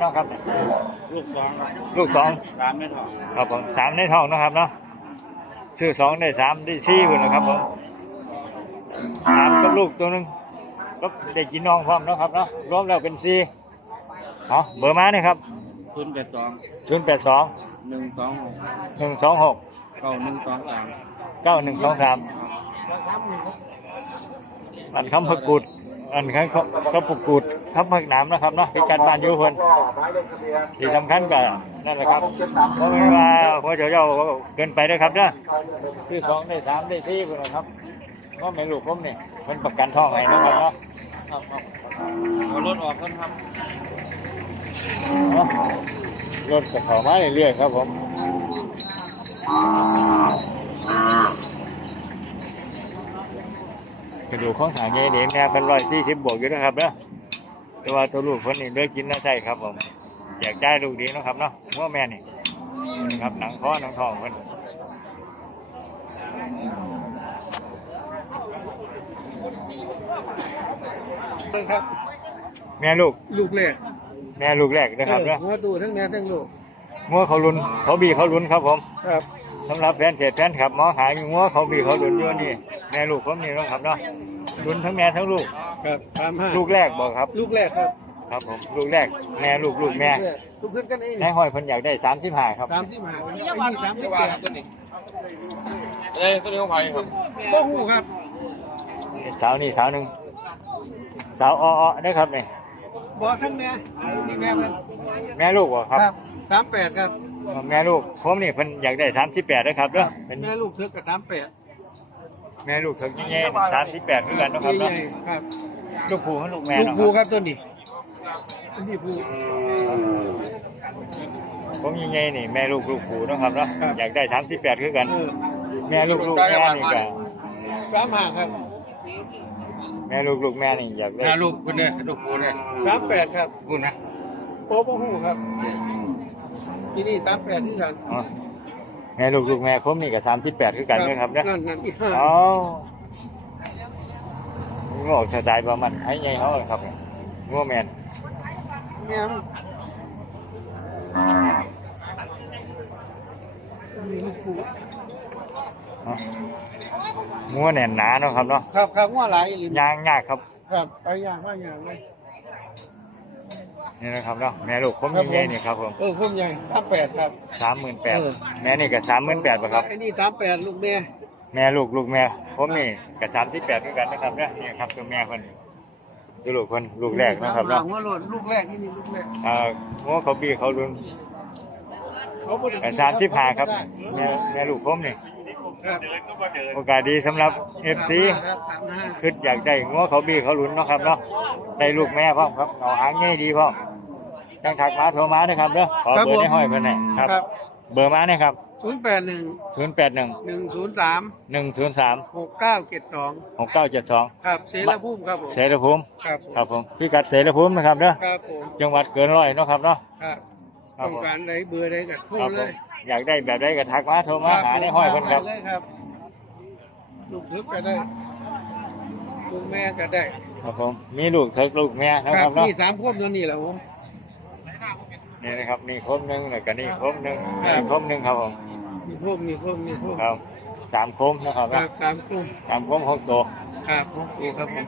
เนาะครับเนี่ยลูกสองครับลูกสองสามไม่ถอดครับผมสามในท้องเนาะครับเนาะชื่อสองได้สามได้สี่คนนะครับผมสามกับลูกตัวหนึงก็ได้กินน้องพร้อมเนาะครับเนาะรวมแล้วเป็นสี่เอาเบอร์มาเนี่ยครับศูนย์แปดสองศูนย์แปดสองหนึ่งสองหกหนึ่งสองหกเก้าหนึ่งสองสามเก้าหนึ่งสองสามอันคำพักกูด อันคำคำพักกูดคำพักหนามนะครับเนาะพิการบ้านอยู่คนที่สำคัญก็นั่นแหละครับเพราะว่าพอเจ้าเจ้าเกินไปนะครับเนาะคือสองได้สามได้สี่คนนะครับก็ไม่ลูกผมเนี่ยมันประกันท้องให้นะครับเนาะครับครับเอารถออกกันครับเนาะรถกับเขามาเรื่อยๆครับผม กระดูกของสางเงี้ยเนียเป็นร้อยสี่สิบบวกอยู่นะครับเนาะแต่ว่าตัวลูกคนนี้ด้วยกินน่าใช่ครับผมอยากได้ลูกดีเนาะครับเนาะหัว่าแม่นี่นะครับหนังคอหนังทองเพิ่นครับ แม่ลูกลูกแรกแม่ลูกแรกนะครับเอเนาะอหัวตูทั้งแม่ทั้งลูกงัวเขาลุนเขาบีเขาลุนครับผมครับ สำหรับแฟนเพจแฟนขับหมอหาอยู่งัวเขาบีเขาลุนอยู่นี่แม่ลูกผมนี่เนาะครับเนาะลุนทั้งแม่ทั้งลูก ครับสามห้าลูกแรกบอกครับ ลูกแรกครับครับผมลูกแรกแม่ลูกลูกแม่ลูกรกลูกขึ้นกันเองนายห้อยเพิ่นอยากได้สามสิบห้าครับสามที่มาไอ้นี่สามที่แปดเอ้ยตัวนี้ของใครครับโอ้โหครับสาวนี่สาวหนึ่งสาวอ้อๆได้ครับนี่บอทั้งแม่นี่แม่เพิ่นแม่ลูกบ่ครับครับสามแปดครับ แม่ลูกผมนี่เพิ่นอยากได้สามสิบแปดนะครับเด้อเป็นแม่ลูกเธอกับสามแปดแม่ลูกถึงยังไงสามสิบแปดเหมือนกันเนาะครับใหเนาะญ่ๆครับลูกผู้กับลูกแม่ลูกเนาะภูคครับรับตัวนี้อันนี้ภูผมยังไงนี่แม่ลูกลูกผู้เนาะครับเนาะครับอยากได้สามสิบแปดคือกันเออแม่ลูกลูกแม่นี่ก็สามห้าครับ แม่ลูกลูกแม่นี่อยากได้นาลูกคุณเนี่ยลูกคุณเนี่ยสามแปดครับคุณนะโอ้โหครับ ที่นี่สามแปดที่กันอ๋อแม่ลูกลูกแม่ผมนี่ก็สามสิบแปดคือกันเลยครับเนี่ยนั่นนั่นอีกห้าอ๋อง้อสไตล์ประมาณไอ้ใหญ่เขาเลยครับง้อแมนแม่มันมีลูกภูอ๋อง้อแน่นหนาเนาะครับเนาะครับครับว่าหลายหรือยางยากครับ ครับไปย่างว่าอย่างไร นี่นะครับเนาะแม่ลูกผมยังไงนี่ครับผมเออพุ่มใหญ่สามแปดครับ สามหมื่นแปดเออ แม่นี่ก็สามหมื่นแปดป่ะครับ ไอ้นี่สามแปดลูกแม่แม่ลูกลูกแม่ผมนี่ก็สามสิบแปดคือกันนะครับเนี่ยนี่ครับตัวแม่คนตัวลูกคนลูกแรกนะครับหลัเนาะงว่าโหลดลูกแรกนี่นี่ลูกแรกอ่าง้อเขาบีเขารุนเขาบ่ได้แต่สามสิบห้าครับแม่แม่ลูกผมนี่ ครับโอกาสดีสำหรับเอฟซีครับสามห้าคืออยากได้ง้อเขาบีเขาลุ้นเนาะครับเนาะได้ลูกแม่พร้อมครับเอาหางง่ายดีพร้อมจังถักมาโทรมานะครับเด้อขอเบอร์ในห้อยเพิ่นหน่อยครับครับ เบอร์มาเนี่ยครับศูนย์แปดหนึ่งศูนย์แปดหนึ่งหนึ่งศูนย์สามหนึ่งศูนย์สามหกเก้าเจ็ดสองหกเก้าเจ็ดสองครับเสรภูมิครับผมเสรภูมิครับผมครับผมพี่กัดเสรภูมินะครับเด้อครับผมจังหวัดเกินร้อยเนาะครับเนาะครับครับต้องการไหนเบอร์ใดก็โทรครับผเลมย อยากได้แบบใดก็ทักมาโทรมาหาในห้อยเพิ่นครับได้เลยครับ ลูกทึกก็ได้ ลูกแม่ก็ได้ ครับผม มีลูกเถิกลูกแม่นะคครัรับบเนาะ นี่สามคมตัวนี้แหละผม นี่นะครับมีคมหนึ่งแล้วก็นี่คมหนึ่งครับ นี่คมหนึ่งครับผม มีคมมีคมมีคมครับสามคมนะครับครัเนาะบสามคมสามคมหกตัวครับผมโอ้ครับผม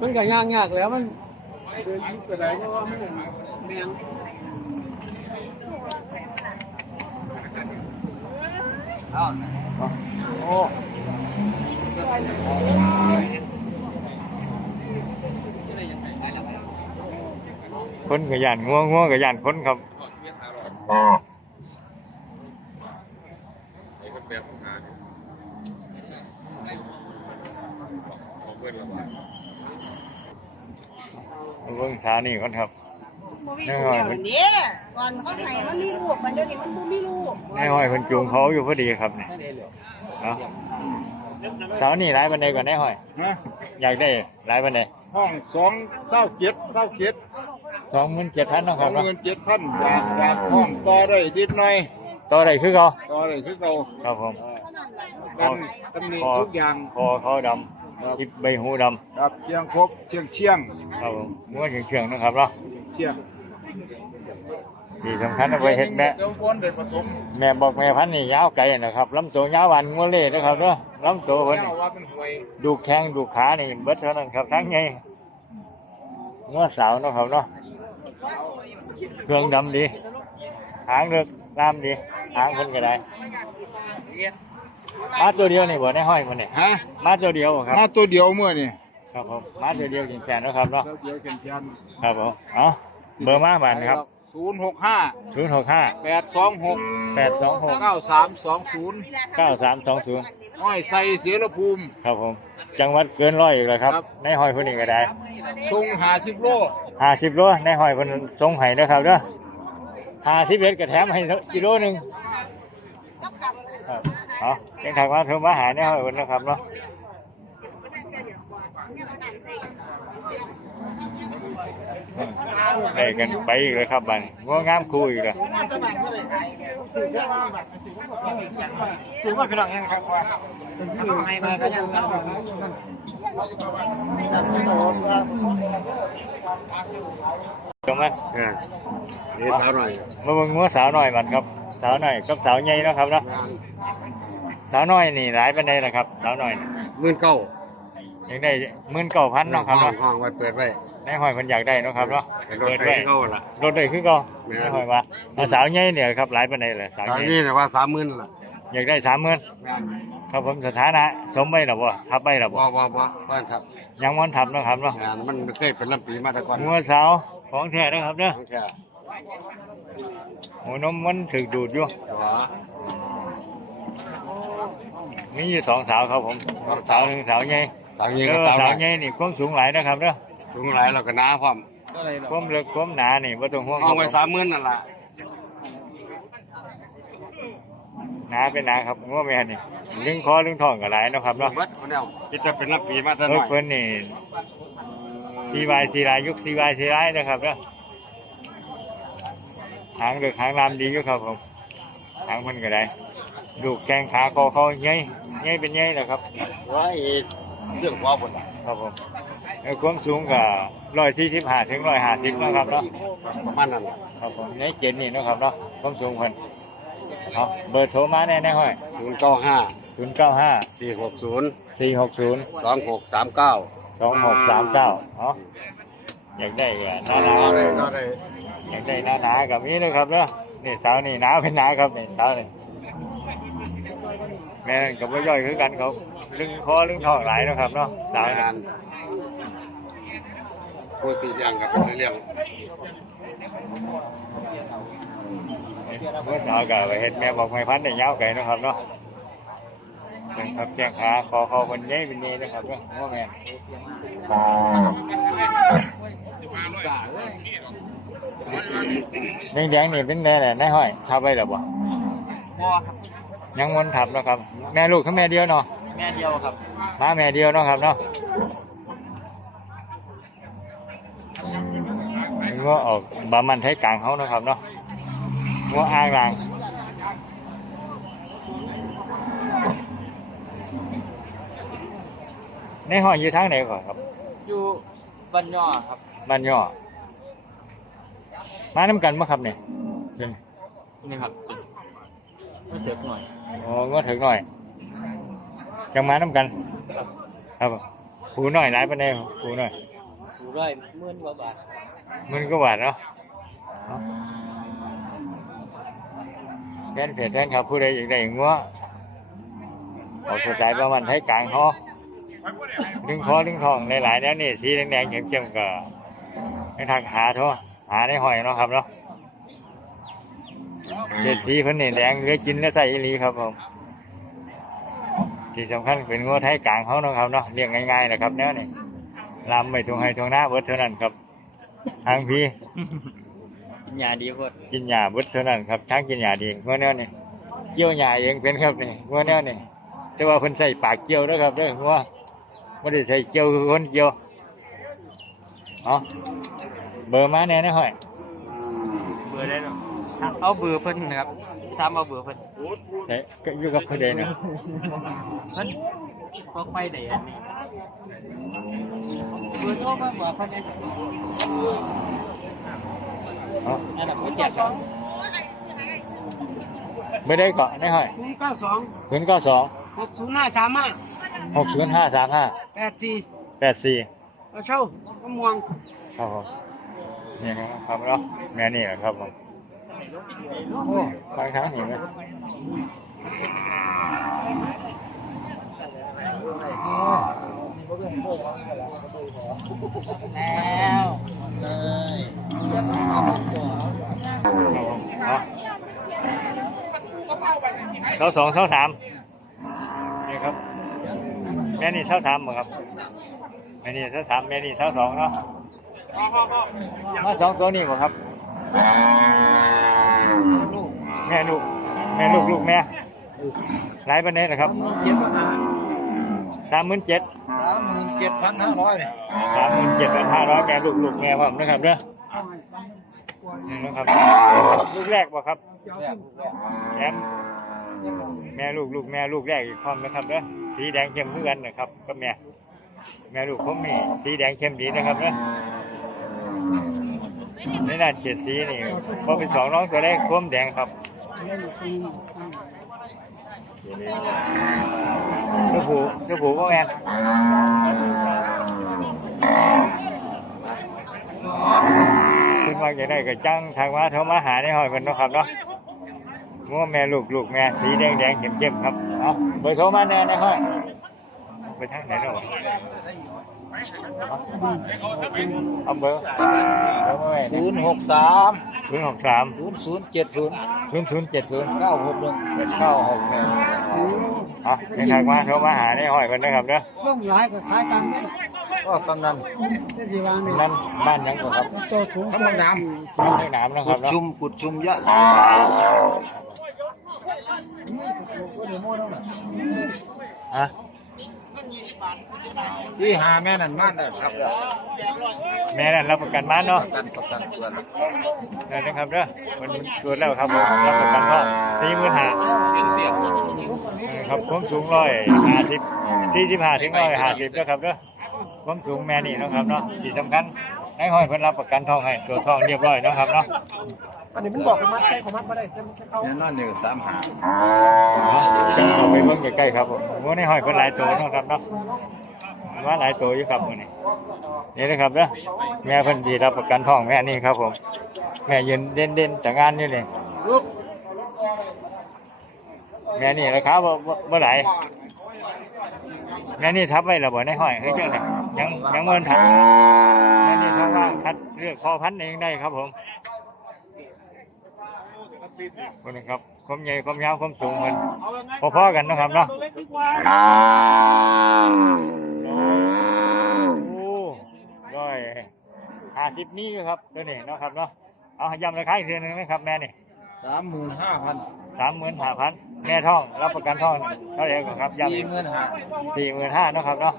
มันก็ยากยากแล้วมัน เดินยิบก็ได้เพราะว่ามันแมน โอ้ คนกับยานง่วงง่วงกับยานคนครับเบิ่งสานี่ก่อนครับ บ่มีลูกแล้วนี่ก่อนเขาให้มันมีลูกมันเดี๋ยวนี้มันบ่มีลูกในห้อยเพิ่นจูงเขาอยู่พอดีครับนี่เนาะสาวนี่หลายบันไดก่อนในห้อย ฮะอยากได้หลายบันไดห้องสองเศร้าเจ็ดเศร้าเจ็ดสองหมื่นเจ็ดพันเนาะสคอรังบเนาะหมื่นเจ็ดพันอยากอยากห้องต่อได้นิดหน่อยต่อได้คือเขาต่อได้คือเราครับผม กันตำหนิทุกอย่าง คอเขาดำทิบใบหูดครับเชียงครบเชียงเชียงำครับผมม้วนเฉียงๆนะครับเนาะเเชี่ย ที่สำคัญเอาไปเห็ดแม่เดี๋ยวก้อนเด็ดผสมแม่บอกแม่พันธุ์นี่ยาวไกลนะครับลำตัวยาวหวานงัวเล่นะครับเนาะลำตัวเพิ่นเจ้าว่าเป็นหวยดูแข้งดูขานี่เบิดเท่านั้นครับทั้งไงงัวสาวเนาะครับเนาะเครื่องดำดีหางเลือกน้ำดีหางเพิ่นก็ได้มาตัวเดียวนี่บ่ในห้อยมันนี่ฮะมาตัวเดียวครับมาตัวเดียวเมื่อนี่ครับผมมาตัวเดียวจริงๆนะครับเนาะตัวเดียวเขียนเขียนครับผมเอาเบอร์มาบ้านครับ ศูนย์หกห้าศูนย์หกห้าแปดสองหกแปดสองหกเก้าสามสองศูนย์เก้าสามสองศูนย์ห้อยใส่เสียรภูมิ ครับผม จังหวัดเกินร้อยอีกแล้วครับครับ ในห้อยเพิ่นนี่ก็ได้ทรงหาสิบโลห้าสิบโลในห้อยเพิ่นส่งให้นะครับเด้อห้าสิบเอ็ดก็แถมให้กิโลหนึ่งครับเอาจังถักมาเพิ่มมาหาในห้อยเพิ่นนะครับเนาะ ได้กันไปอีกแล้วครับบัดนงัวงามคู่อีกแล้วสูงกว่าพี่น้องยังครับว่าตรงนั้นเดี๋ยวสาวหน่อยมาเบิ่งงัวสาวหน้อยมันครับ สาวหน้อยกับสาวใหญ่เนาะครับเนาะสาวน้อยนี่หลายปานใดล่ะครับ สาวน้อยหมื่นเก้า อยากได้หมื่นเก้าพันเนาะครับเนาะห้องไว้เปิดไว้ในห้อยมันอยากได้เนาะครับเนาะเป็นรถเปิดไฟไว้เข้าละรถได้คือเก่าแม่นในห้อยว่าแล้วสาวใหญ่เนี่ยครับหลายปานใดล่ะสาวตอนใหญ่นี้เนี่ยว่าสามหมื่นละอยากได้สามหมื่นครับผมสถานะสมไว้หรอบ่ทับไว้หรอบ่บ่บ่บ่บ้านครับยังมันทับเนาะครับเนาะงานมันเคยเป็นลำปีมาแต่ก่อนงัวสาวของแท้นะครับเนาะของแค่หัวนมมันถึกดูดอยู่ตัวมีอยู่สองสาวครับผมสาวหนึ่งสาวใหญ่ สาวยิงเอกับอสาวสาวใหใหญ่ญ่นี่ความสูงหลายนะครับเนาะสูงหลายเราก็หน้าพร้อมความเล็กความหนานี่บ่ต้องห่วงคห้อรังบไว้ผมสามหมื่นนั่นล่ะหนาเป็นหนาครับว่าแม่นี่ลึงคอลึงท้องก็หลายเนาะครับเนาะเบิดคนเดียวคิดจะเป็นลำปีมาแต่เอน้ออยเพิ่นนี่ซีวายซีรายยุคซีวายซีรายนะครับเนาะหางเดือกหางลามดีอยู่ครับผมหางมันก็ได้ดูกแข้งขาคอเขาใหญ่ใหญ่เป็นใหญ่แหละครับว่าเอ เรื่องว่าบนล่ะครับผมเออความสูงก็ร้อยสี่สิบห้าถึงร้อยห้าสิบนะครับเนาะประมาณนั้นล่ะครับผมในเกณฑ์นี่เนาะครับเนาะความสูงเพิ่นเอาเบอร์โทรมาแน่แน่ห้อยศูนย์เก้าห้าศูนย์เก้าห้าสี่หกศูนย์สี่หกศูนย์สองหกสามเก้าสองหกสามเก้าเนาะอยากได้ก็หนาหนาก็ได้ก็ได้อยากได้หนาหนากับนี้เลยครับเนาะนี่สาวนี่หนาเป็นหนาครับนี่สาวนี่ แม่นกับว่าย่อยคือกันเขาลึงคอลึงท้องหลายเนาะครับเนาะสาวนี่งานผู้สี่อย่างกับเรื่องเมื่อสาวกับไปเห็ดแม่บอกไม่พันได้ยาวไก่นาะครับเนาะเป็นครับแจ้งขาคอคอคนใหญ่เป็นนี้นะครับเนาะว่าแม่นแดงแดงๆนี่เป็นแม่แหละในห้อยทับไว้หรือบ่พ่อครับ ยังวนทับเนาะครับ แม่ลูกเขาแม่เดียวเนาะแม่เดียวครับมาแม่เดียวเนาะครับเนาะก็ออกบามันไทยกลางเขาเนาะครับเนาะว่าอ้างลางในห้อยอยู่ทางไหนก่อนครับ อยู่บ้านย่อครับบ้านย่อมาน้ำกันมั้ครับเนี่ยเพิ่นนี่ครับไม่เจ็บหน่อย โอ้ก็ถึงหน่อย จังมาน้ำกัน ครับผูหน่อยหลายปานใดผูหน่อยดูได้หมื่นกว่าบาทมันก็หวานเนาะแฟนเพจแฟนครับผู้ใดอยากได้งัวออกสไตล์ประมาณให้กลางคอดึงคอดึงทองหลายๆแล้วนี่สีแดงๆเข้มๆก็ให้ทางหาโทษหาในหอยเนาะครับเนาะ เจ็ดสีเพิ่นนี่แดงเหลือกินแล้วใส่อีหลีครับผมที่สำคัญเป็นงัวไทยกลางเขาเนาะครับเนาะเลี้ยงง่ายๆนะครับแนวนี่ลำไม่ทงให้ทงหน้าเบิดเท่านั้นครับทางพี่กินยาดีโคตรกินหญ้าเบุดเท่านั้นครับช้างกินหญ้าดีงัวแนวนี่เกี่ยวหญ้าเองเป็นครับนี่งัวแนวนี่แต่ว่าเพิ่นใส่ปากเกี่ยวเด้อครับเด้องัวบ่ได้ใส่เกี่ยวคือคนเกี่ยวเนาะเบอร์มาแน่นะห้อยเบอร์ได้หรอ เอาเบอร์เพิ่นนะครับตามเอาเบอร์เพิ่นใส่ก็อยู่กับเพิ่นเด้เนาะเพิ่นพกไปไหนอันนี้เบอร์โทรมาบอกเพิ่นได้เอานั่นแหละผมแจกครับไม่ได้เกาะในห้อยศูนย์เก้าสองศูนย์เก้าสองหกศูนย์ห้าสามห้าหกศูนย์ห้าสามห้าแปดสี่แปดสี่กระเช้าก็ม่วงครับผมนี่นะครับเนาะแม่นี่แหละครับผม โอ้บางครั้งเห็นไหมแล้วเลยครับผมเอาเท่าสองเท่าสามนี่ครับ แม่นี่เท่าสามเหรอครับแม่นี่เท่าสามแม่นี่เท่าสองเนาะมาสองตัวนี่บ่ครับ แม่ลูก แม่ลูกลูกแม่หลายปันนี้นะครับเจ็ดพันห้าสามหมื่นเจ็ดสามหมื่นเจ็ดพันห้าร้อยเนี่ยสามหมื่นเจ็ดพันห้าร้อยแม่ลูกลูกแม่ผมนะครับเนาะนี่นะครับ ลูกแรกบ่ครับแอมแม่ลูกลูกแม่ลูกแรกอีกพร้อมนะครับเนาะสีแดงเข้มเหมือนกันนะครับก็แม่แม่ลูกผมนี่สีแดงเข้มดีนะครับเนาะ นี่น่าเฉียดสีนี่พอเป็นสองน้องตัวแรกคมแดงครับเจ้าผูเจ้าผูก็แม่นขึ้นมาจะได้กับจังทางว่าโทรมาหาในหอยคนนะครับเนาะงัวแม่ลูกลูกแม่สีแดงแดงเข้มเข้มครับ เอาเบอร์โทรมาแน่ในห้อยไปทางไหนเนาะ อาเบอร์เบอร์มาไว้ศูนย์หกสามศูนย์หกสามศูนย์ศูนย์เจ็ดศูนย์ศูนย์ศูนย์เจ็ดศูนย์เก้าหกหนึ่งเข้าหกหนึ่งเอาในทางมาโทรมาหาในหอยคนนะครับเนาะเรื่องหลายก็ขายตามนี้ก็กำนันที่สิวางนี่นั่นบ้านยังบ่ครับตัวสูงข้าวน้บ้านในหนามนะำคกุรับดเนาะชุมกุดชุมยะฮะ ที่หาแม่นั่นมากเลยครับแม่นั่นรับประกันมาเนาะประกันประกันตัวนะนั่นะครับเด้อมันตรวจแล้วครับผมรับประกันทอดสี่หมื่นห้าครับความสูงร้อยห้าสิบที่สิบห้าถึงร้อยห้าสิบนะครับเด้อความสูงแม่นี่นะครับเนาะที่สำคัญ ให้หอยเพิ่นรับประกันท่องให้ตัวจท่องเรียบร้อยเนาะครับเนาะอันนี้มันบอกผมมัดใช่ผมมัดไม่ได้ใช่ไหมเขาแน่นอนเนี่ยสามหาจะเอาไปเบิ่งใกล้ๆครับผมว่าในหอยเพิ่นหลายตัวเนาะครับเนาะว่าหลายตัวอยู่ครับมื้อนี้นี่นะครับเด้อแม่เพิ่นสิรับประกันท้องแม่นี่ครับผม แม่ยืนเด่นๆจากงานอยู่นี่แม่นี่ราคาบ่บ่บ่หลาย แม่นี่ทับไว้แล้วบ่ในห้อยเฮ้ยจังได๋ยังยังบ่ทันทับแม่นี่ท้องว่างคัดเลือกพอพันธุ์เองได้ครับผมคนนี้ครับความใหญ่ความยาวความสูงมันพอๆกันเนาะครับเนาะเล็กดีกว่าโอ้ร้อยห้าสิบนี่อยู่ครับตัวนี้เนาะครับเนาะเอาย้ำราคาอีกทีหนึงนะครับแม่นี่สามหมื่นห้าพันสามหมื่นห้าพัน แม่ท่องรับประกันท่องเท่าไหร่ก่อนครับย้ำสี่หมื่นห้าสี่หมื่นห้าเนาะครับเนาะ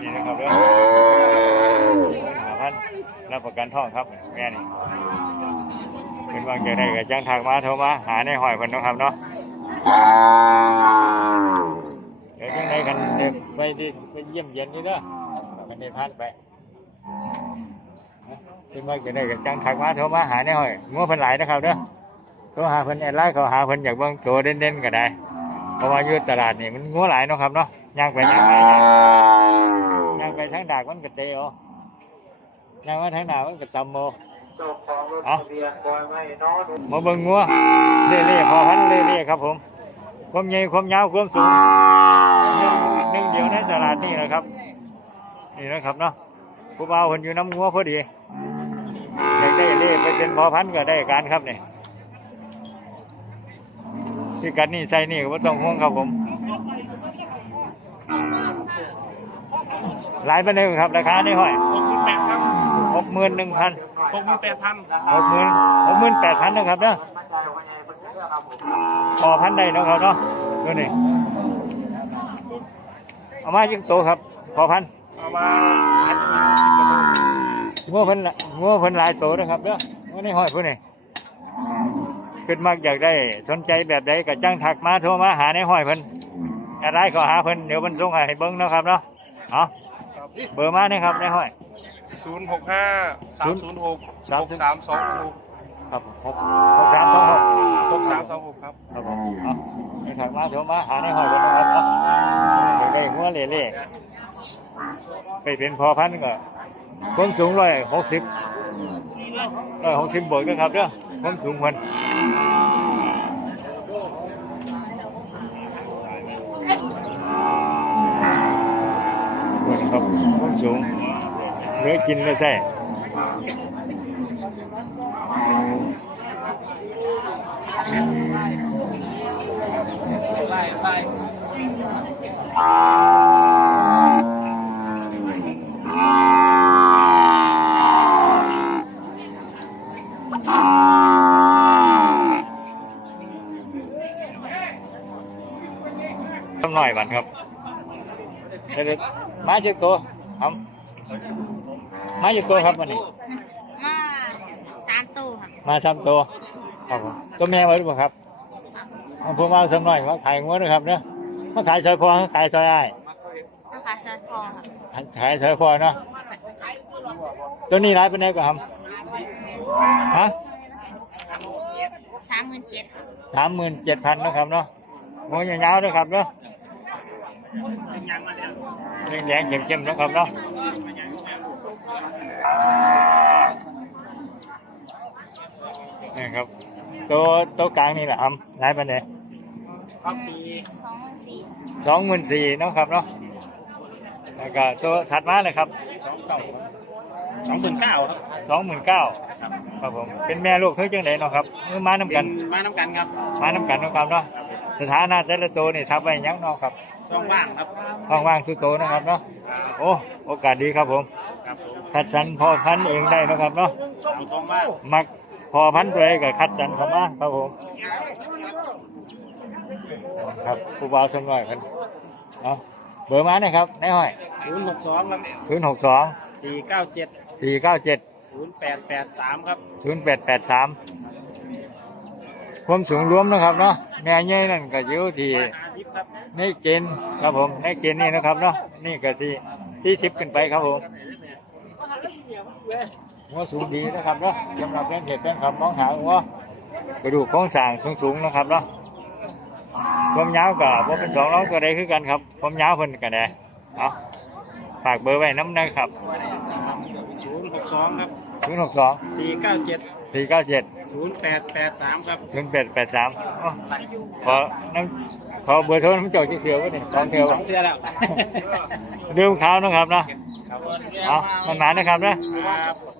นี่นะครับเนาะห้าพันรับประกันท่องครับ แม่นี่เป็นวางใจได้กับจ้างทางมาโทรมาหาในหอยเพิ่นเนาะครับเนาะเดี๋ยวจังไดกันเดี๋ยวไปที่ไปเยี่ยมเยียนนี่เด้อมันได้ผ่านไป เป็นว่าจะได้กับจังทักมาโทรมาหาในห้อยงัวเพิ่นหลายนะครับเด้อโทรหาเพิ่นแอดไลน์เขาหาเพิ่นอยากเบิ่งตัวเด่นๆก็ได้ เพราะว่าอยู่ตลาดนี่มันงัวหลายเนาะครับเนาะย่างไปย่างไปย่างไปทางดากมันก็เตะเอย่างมาทางหน้ามันก็จำโมเอามาเบิ่งงัวเล่ๆพอพันเล่ๆครับผม ความใหญ่ความยาวความสูงหนึ่งเดียวในตลาดนี่แหละครับ นี่นะครับเนาะผู้บ่าวคนอยู่น้ำงัวพอดี อยากได้เล่ไปเป็นพอพันธุ์ก็ได้การครับนี่ที่กันนี่ใส่นี่ก็บ่ต้องห่วงครับผม หลายปันเลยครับ ราคานี่ห้อยหกหมื่นแปดพันหกหมื่นหนึ่งพันหกหมื่นแปดพันหกหมื่นหกหมื่นแปดพันนะครับเนาะพอพันได้เนาะครับเนาะตัวนี้เอามายิงโตครับ พอพันเอามา งัวเพิ่นละงัวเพิ่นหลายโตนะครับเด้องัวในห้อยพุ่นนี่ขึ้นมากอยากได้สนใจแบบใดก็จ้างถักมาโทรมาหาในห้อยเพิ่นอะไรก็หาเพิ่นเดี๋ยวเพิ่นส่งให้เบิ่งเนาะครับเนาะเอาเบอร์มาเนี่ยครับในห้อยศูนย์หกห้าสามศูนย์หกสามหกสามสองหกครับหกหกสามสองหกหกสามสองหกครับครับผมเอาในถังมาเดี๋ยวมาหาในห้อยกันนะครับเอาไปหัวเล่ๆไปเป็นพอพันธุ์ก็ ความสูงร้อยหกสิบร้อยหกสิบบวกนะครับเด้อความสูงเพิ่นครับความสูงเนื้อกินก็ใช่ต้อง หน่อยบันครับเดี๋ยวๆมาจุดโตครับมาจุดโตครับวันนี้ มาสามตู้ครับมาซ้ำโตครับผมตัวแม่ไว้หรือเปล่าครับเอาผมมาสำหน่อยมาขายงัวนะครับเนาะมาขายซอยพอขายซอยอ้ายราคาซอยพอครับขายซอยพอเนาะตัวนี้ร้ายเป็นไงก็ครับฮะสามหมื่นเจ็ดครับสามหมื่นเจ็ดพันนะครับเนาะงัวยาวๆนะครับเนาะ แดงๆเข้มๆนะครับเนาะนี่ครับ ตัวตัวกลางนี่แหละครับร้ายเป็นไงสี่สองหมื่นสี่สองหมื่นสี่นาะครับเนาะแล้วก็ตัวถัดมาเลยครับสองหมื่นเก้าครับสองหมื่นเก้าครับผมเป็นแม่ลูกเฮ้ยจังไดเนาะครับมือมาน้ำกันมาน้ำกันครับมาน้ำกันเนาะครับเนาะสถานะแต่ละตัวนี่ทับไว้หยังเนาะครับ ช่องว่างครับว่างๆทุกตัวนะครับเนาะโอ้โอกาสดีครับผมครับผมคัดสรรพอพันธุ์เองได้เนาะครับเนาะสาวทองว่างมักพอพันธุ์ตัวเองก็คัดสรรเข้ามาครับผมครับผู้บ่าวสมน้อยกันเอาเบอร์มานะครับนายห้อยศูนย์หกสองครับศูนย์หกสองสี่เก้าเจ็ดสี่เก้าเจ็ดศูนย์แปดแปดสามครับศูนย์แปดแปดสาม ความสูงรวมนะครับเนาะแม่ใหญ่นั่นก็อยู่ที่ร้อยห้าสิบครับในเกณฑ์ครับผมในเกณฑ์นี่นะครับเนาะนี่ก็ที่ที่สิบขึ้นไปครับผมหัวสูงดีนะครับเนาะสำหรับแฟนเพจแฟนคลับมองหาหัวกระดูกโครงสร้างสูงๆนะครับเนาะความยาวก็ผมเป็นสองร้องตัวใดคือกันครับความยาวเพิ่นกันแน่เอาฝากเบอร์ไว้น้ำนะครับศูนย์หกสองครับศูนย์หกสองสี่เก้าเจ็ด สี่เก้าเจ็ดศูนย์แปดแปดสามครับศูนย์แปดแปดสามขอน้ำขอเบอร์โทรน้ำเจอกี่เทียววะนี่สองเทียวสองเทือแล้วดื่มข้าวนะครับเนาะเอามันหนานะครับนะครับ